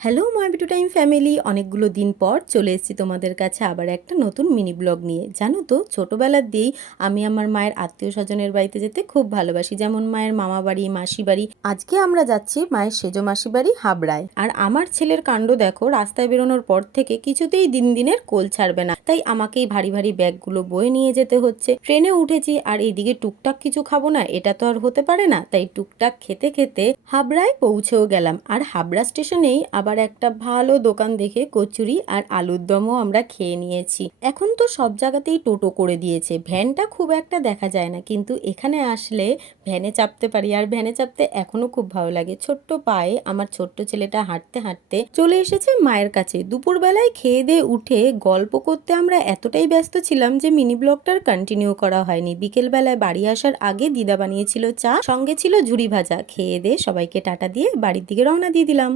Hello my B2 time family, অনেকগুলো দিন পর চলে এসেছি তোমাদের কাছে আবার একটা নতুন মিনি ব্লগ নিয়ে। জানো তো, ছোটোবেলার দিয়েই আমি আমার মায়ের আত্মীয় স্বজনের বাড়িতে যেতে খুব ভালোবাসি, যেমন মায়ের মামা বাড়ি, মাসি বাড়ি। আজকে আমরা যাচ্ছি মায়ের সেজো মাসি বাড়ি হাবড়ায়। আর আমার ছেলের কাণ্ড দেখো, রাস্তায় বেরোনোর পর থেকে কিছুতেই দিন দিনের কোল ছাড়বে না, তাই আমাকেই ভারী ভারী ব্যাগগুলো বয়ে নিয়ে যেতে হচ্ছে। ট্রেনে উঠেছি আর এইদিকে টুকটাক কিছু খাবো না, এটা তো আর হতে পারে না, তাই টুকটাক খেতে খেতে হাবড়ায় পৌঁছেও গেলাম। আর হাবড়া স্টেশনেই আবার একটা ভালো দোকান দেখে কচুরি আর আলুর দমও আমরা খেয়ে নিয়েছি। এখন তো সব জায়গাতেই টোটো করে দিয়েছে, ভ্যানটা খুব একটা দেখা যায় না, কিন্তু এখানে আসলে ভ্যানে চাপতে পারি। আর ভ্যানে চাপতে এখনো খুব ভালো লাগে। ছোট্ট পায়ে আমার ছোট্ট ছেলেটা হাঁটতে হাঁটতে চলে এসেছে মায়ের কাছে। দুপুরবেলায় খেয়ে দিয়ে উঠে গল্প করতে আমরা এতটাই ব্যস্ত ছিলাম যে মিনি ব্লগটার কন্টিনিউ করা হয়নি। বিকেলবেলায় বাড়ি আসার আগে দিদা বানিয়েছিল চা, সঙ্গে ছিল ঝুরি ভাজা। খেয়ে দিয়ে সবাইকে টাটা দিয়ে বাড়ির দিকে রওনা দিয়ে দিলাম।